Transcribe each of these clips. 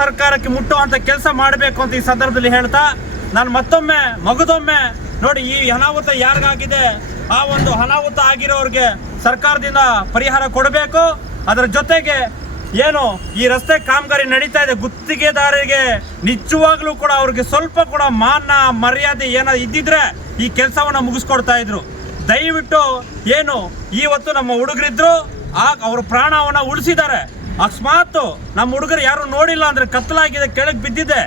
ಸರ್ಕಾರಕ್ಕೆ ಮುಟ್ಟುವಂತ ಕೆಲಸ ಮಾಡಬೇಕು ಅಂತ ಈ ಸಂದರ್ಭದಲ್ಲಿ ಹೇಳ್ತಾ, ನಾನು ಮಗದೊಮ್ಮೆ ನೋಡಿ, ಈ ಅನಾಹುತ ಯಾರಿಗಾಗಿದೆ ಆ ಒಂದು ಅನಾಹುತ ಆಗಿರೋರಿಗೆ ಸರ್ಕಾರದಿಂದ ಪರಿಹಾರ ಕೊಡಬೇಕು. ಅದರ ಜೊತೆಗೆ ಏನು ಈ ರಸ್ತೆ ಕಾಮಗಾರಿ ನಡೀತಾ ಇದೆ, ಗುತ್ತಿಗೆದಾರರಿಗೆ ನಿಜವಾಗ್ಲೂ ಕೂಡ ಅವ್ರಿಗೆ ಸ್ವಲ್ಪ ಕೂಡ ಮಾನ ಮರ್ಯಾದೆ ಏನೋ ಇದ್ದಿದ್ರೆ ಈ ಕೆಲಸವನ್ನ ಮುಗಿಸ್ಕೊಡ್ತಾ ಇದ್ರು. ದಯವಿಟ್ಟು ಏನು ಇವತ್ತು ನಮ್ಮ ಹುಡುಗರಿದ್ರು ಅವ್ರ ಪ್ರಾಣವನ್ನ ಉಳಿಸಿದ್ದಾರೆ. ಅಕಸ್ಮಾತ್ ನಮ್ಮ ಹುಡುಗರು ಯಾರು ನೋಡಿಲ್ಲ ಅಂದ್ರೆ ಕತ್ತಲಾಗಿದೆ, ಕೆಳಗೆ ಬಿದ್ದಿದೆ,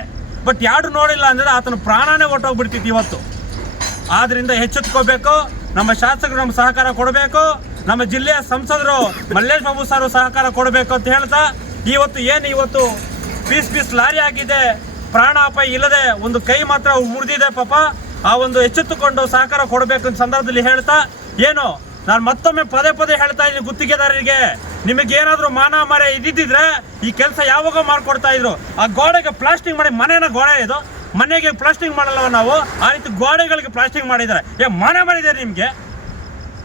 ಬಟ್ ಯಾರು ನೋಡಿಲ್ಲ ಅಂದ್ರೆ ಆತನ ಪ್ರಾಣನೇ ಹೊರಟೋಗ್ಬಿಡ್ತಿತ್ತು ಇವತ್ತು. ಆದ್ರಿಂದ ಎಚ್ಚೆತ್ಕೋಬೇಕು. ನಮ್ಮ ಶಾಸಕರು ನಮ್ಮ ಸಹಕಾರ ಕೊಡಬೇಕು, ನಮ್ಮ ಜಿಲ್ಲೆಯ ಸಂಸದರು ಮಲ್ಲೇಶ್ ಬಾಬು ಸರ್ ಸಹಕಾರ ಕೊಡಬೇಕು ಅಂತ ಹೇಳ್ತಾ, ಇವತ್ತು ಪೀಸ್ ಲಾರಿ ಆಗಿದೆ, ಪ್ರಾಣಾಪಾಯ ಇಲ್ಲದೆ ಒಂದು ಕೈ ಮಾತ್ರ ಮುರಿದಿದೆ ಪಾಪ. ಆ ಒಂದು ಎಚ್ಚೆತ್ತುಕೊಂಡು ಸಹಕಾರ ಕೊಡಬೇಕು ಅಂತ ಸಂದರ್ಭದಲ್ಲಿ ಹೇಳ್ತಾ, ನಾನು ಮತ್ತೊಮ್ಮೆ ಪದೇ ಹೇಳ್ತಾ ಇದ್ದೀನಿ, ಗುತ್ತಿಗೆದಾರರಿಗೆ ನಿಮಗೇನಾದ್ರೂ ಮಾನ ಮರೆ ಇದ್ದಿದ್ರೆ ಈ ಕೆಲಸ ಯಾವಾಗ ಮಾಡ್ಕೊಡ್ತಾ ಇದ್ರು. ಆ ಗೋಡೆಗೆ ಪ್ಲಾಸ್ಟಿಂಗ್ ಮಾಡಿ, ಮನೆಗೆ ಪ್ಲಾಸ್ಟಿಂಗ್ ಮಾಡಲ್ಲವ ನಾವು, ಆ ರೀತಿ ಗೋಡೆಗಳಿಗೆ ಪ್ಲಾಸ್ಟಿಂಗ್ ಮಾಡಿದ್ದಾರೆ. ಮನೆ ಮಾಡಿದ್ದಾರೆ, ನಿಮ್ಗೆ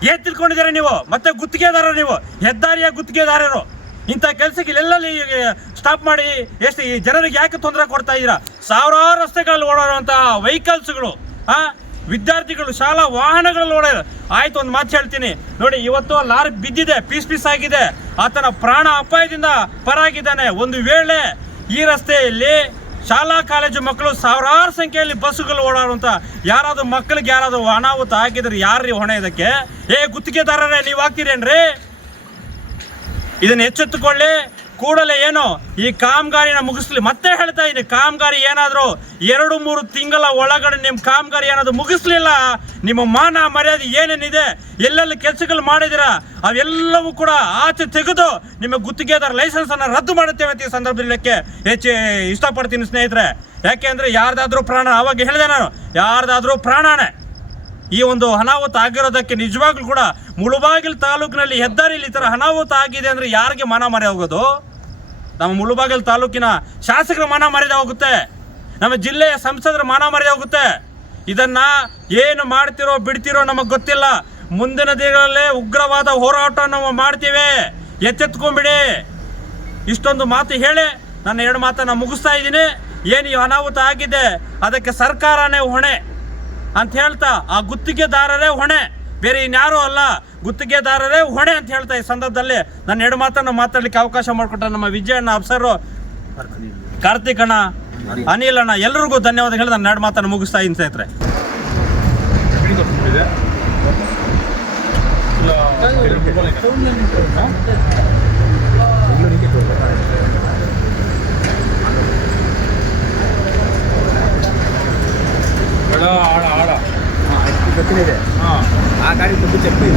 ಏನ್ ತಿಳ್ಕೊಂಡಿದ್ದಾರೆ ನೀವು? ಮತ್ತೆ ಗುತ್ತಿಗೆದಾರರು ನೀವು, ಹೆದ್ದಾರಿಯ ಗುತ್ತಿಗೆದಾರರು. ಇಂಥ ಕೆಲಸಕ್ಕೆ ಎಲ್ಲೆಲ್ಲಿ ಸ್ಟಾಪ್ ಮಾಡಿ ಎಷ್ಟು ಈ ಜನರಿಗೆ ಯಾಕೆ ತೊಂದರೆ ಕೊಡ್ತಾ ಇದ್ದೀರಾ? ಸಾವಿರಾರು ರಸ್ತೆಗಳಲ್ಲಿ ಓಡಾಡುವಂತಹ ವೆಹಿಕಲ್ಸ್ಗಳು, ವಿದ್ಯಾರ್ಥಿಗಳು ಶಾಲಾ ವಾಹನಗಳಲ್ಲಿ ಓಡಾಡ. ಆಯ್ತು, ಒಂದು ಮಾತು ಹೇಳ್ತೀನಿ ನೋಡಿ, ಇವತ್ತು ಲಾರಿ ಬಿದ್ದಿದೆ, ಪೀಸ್ ಆಗಿದೆ, ಆತನ ಪ್ರಾಣ ಅಪಾಯದಿಂದ ಪರಾಗಿದ್ದಾನೆ. ಒಂದು ವೇಳೆ ಈ ರಸ್ತೆಯಲ್ಲಿ ಶಾಲಾ ಕಾಲೇಜು ಮಕ್ಕಳು ಸಾವಿರಾರು ಸಂಖ್ಯೆಯಲ್ಲಿ ಬಸ್ಸುಗಳು ಓಡಾಡುವಂತ ಮಕ್ಕಳಿಗೆ ಯಾರಾದ್ರೂ ಅನಾಹುತ ಆಗಿದ್ರೆ ಯಾರ್ರೀ ಹೊಣೆ? ಇದಕ್ಕೆ ಗುತ್ತಿಗೆದಾರರೇ ನೀವು ಆಗ್ತೀರೇನ್ರಿ? ಇದನ್ನ ಎಚ್ಚೆತ್ತುಕೊಳ್ಳಿ ಕೂಡಲೇ. ಈ ಕಾಮಗಾರಿನ ಮುಗಿಸ್ಲಿ. ಮತ್ತೆ ಹೇಳ್ತಾ ಇದ್ದೀನಿ, ಕಾಮಗಾರಿ ಏನಾದ್ರು 2-3 ತಿಂಗಳ ಒಳಗಡೆ ನಿಮ್ಮ ಕಾಮಗಾರಿ ಏನಾದ್ರು ಮುಗಿಸ್ಲಿಲ್ಲ, ನಿಮ್ಮ ಮಾನ ಮರ್ಯಾದೆ ಏನೇನಿದೆ, ಎಲ್ಲೆಲ್ಲಿ ಕೆಲಸಗಳು ಮಾಡಿದಿರಾ ಅವೆಲ್ಲವೂ ಕೂಡ ಆಚೆ ತೆಗೆದು ನಿಮ್ಮ ಗುತ್ತಿಗೆದಾರ ಲೈಸೆನ್ಸ್ ಅನ್ನ ರದ್ದು ಮಾಡುತ್ತೇವೆ ಅಂತ ಈ ಸಂದರ್ಭದಲ್ಲಿ ಇಷ್ಟಪಡ್ತೀನಿ ಸ್ನೇಹಿತರೆ. ಯಾಕೆಂದ್ರೆ ಯಾರ್ದಾದ್ರೂ ಪ್ರಾಣ, ಅವಾಗ ಹೇಳಿದೆ ನಾನು, ಯಾರ್ದಾದ್ರೂ ಪ್ರಾಣನೇ ಈ ಒಂದು ಅನಾಹುತ ಆಗಿರೋದಕ್ಕೆ ನಿಜವಾಗ್ಲೂ ಕೂಡ ಮುಳುಬಾಗಿಲು ತಾಲೂಕಿನಲ್ಲಿ ಹೆದ್ದಾರಿಯಲ್ಲಿ ಈ ತರ ಅನಾಹುತ ಆಗಿದೆ ಅಂದ್ರೆ ಯಾರಿಗೆ ಮಾನ ಮರ್ಯಾದೆ ಹೋಗೋದು? ನಮ್ಮ ಮುಳುಬಾಗಿಲು ತಾಲೂಕಿನ ಶಾಸಕರ ಮಾನ ಮರ್ಯಾದೆ ಹೋಗುತ್ತೆ, ನಮ್ಮ ಜಿಲ್ಲೆಯ ಸಂಸದರ ಮಾನ ಮರ್ಯಾದೆ ಹೋಗುತ್ತೆ. ಇದನ್ನ ಏನು ಮಾಡ್ತಿರೋ ಬಿಡ್ತಿರೋ ನಮಗೆ ಗೊತ್ತಿಲ್ಲ. ಮುಂದಿನ ದಿನಗಳಲ್ಲೇ ಉಗ್ರವಾದ ಹೋರಾಟ ನಾವು ಮಾಡ್ತೀವಿ, ಎಚ್ಚೆತ್ಕೊಂಡ್ಬಿಡಿ. ಇಷ್ಟೊಂದು ಮಾತು ಹೇಳಿ ನನ್ನ 2 ಮಾತನ್ನ ಮುಗಿಸ್ತಾ ಇದ್ದೀನಿ. ಏನು ಈ ಅನಾಹುತ ಆಗಿದೆ ಅದಕ್ಕೆ ಸರ್ಕಾರನೇ ಹೊಣೆ ಅಂತ ಹೇಳ್ತಾ, ಆ ಗುತ್ತಿಗೆದಾರರೇ ಹೊಣೆ, ಬೇರೆ ಇನ್ಯಾರೂ ಅಲ್ಲ, ಗುತ್ತಿಗೆದಾರರೇ ಹೊಣೆ ಅಂತ ಹೇಳ್ತಾ ಈ ಸಂದರ್ಭದಲ್ಲಿ ನನ್ನ 2 ಮಾತನ್ನು ಮಾತಾಡ್ಲಿಕ್ಕೆ ಅವಕಾಶ ಮಾಡಿಕೊಟ್ಟ ನಮ್ಮ ವಿಜಯಣ್ಣ, ಅಫ್ಸರು, ಕಾರ್ತಿಕ್ ಅಣ್ಣ, ಅನಿಲ್ ಅಣ್ಣ, ಎಲ್ಲರಿಗೂ ಧನ್ಯವಾದ ಹೇಳಿ ನನ್ನ 2 ಮಾತನ್ನು ಮುಗಿಸ್ತಾ ಇದ್ದೀನಿ ಸ್ನೇಹಿತರೆ. ಗೊತ್ತಿದೆ ಆ ಗಾಡಿ ತುಂಬ చెప్పి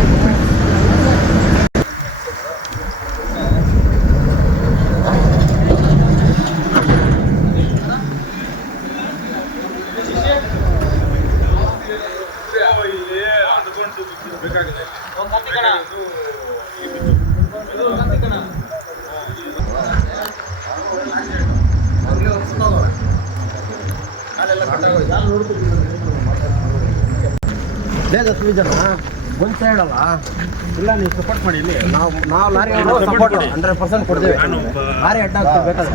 ಒಂದು ಸೈಡ್ ಅಲ್ಲ ಇಲ್ಲ, ನೀವು ಸಪೋರ್ಟ್ ಮಾಡಿ. ಇಲ್ಲಿ ನಾವು ಲಾರಿ ಸಪೋರ್ಟ್ 100% ಕೊಡ್ತೇವೆ. ಲಾರಿ ಅಡ್ಡ ಆಗ್ತದೆ ಬೇಕಾದ್ರೆ